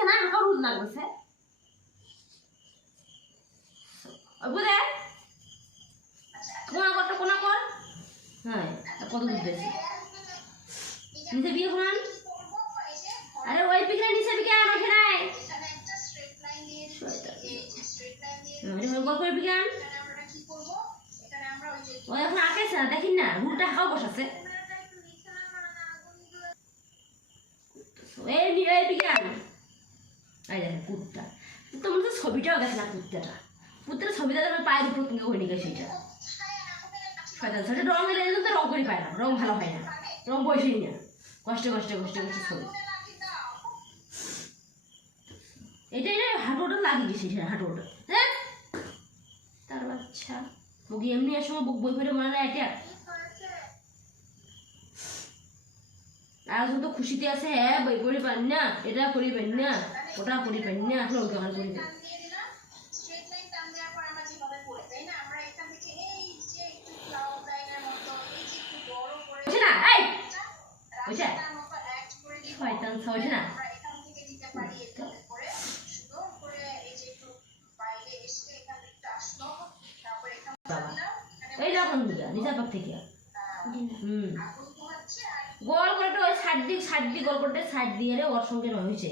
আকেছে না হাঁকা রুজ লাগছে বুঝে কোনা কর হ্যাঁ কত দুধ দিয়েছে নিচে বিয়ে হন আরে ওই পিকরা নিচে বিকে আমাকে নাই গল্প করে বিজ্ঞান ও এখন আঁকেছে না দেখিন না রুলটা হাঁকাও বসাছে এই বিজ্ঞান এই দেখেন কুত্তা তোমার তো ছবিটাও দেখে না কুত্তাটা কুত্তার ছবিটা তোমার পায়ের উপর তুমি হয়ে নিয়ে সেইটা শয়তান সেটা রঙ এলে তো রঙ করে পায় না রঙ ভালো হয় না রঙ বসেই না কষ্টে ছবি এটাই না হাঁটুটা লাগিয়ে গেছে হাঁটুটা হ্যাঁ তার বাচ্চা বুকি এমনি এর সময় বুক বই করে মনে না এটা আর তো খুশিতে আছে হ্যাঁ বই করি পান না এটা করি পান না ওটা করি পান না এখন ওই দোকান করি না শয়তান ছয় না এই যখন বুঝা নিজের পর থেকে গোল করে ওই সাইড দিয়ে গোল করতে সাইড দিয়ে ওর সঙ্গে হয়েছে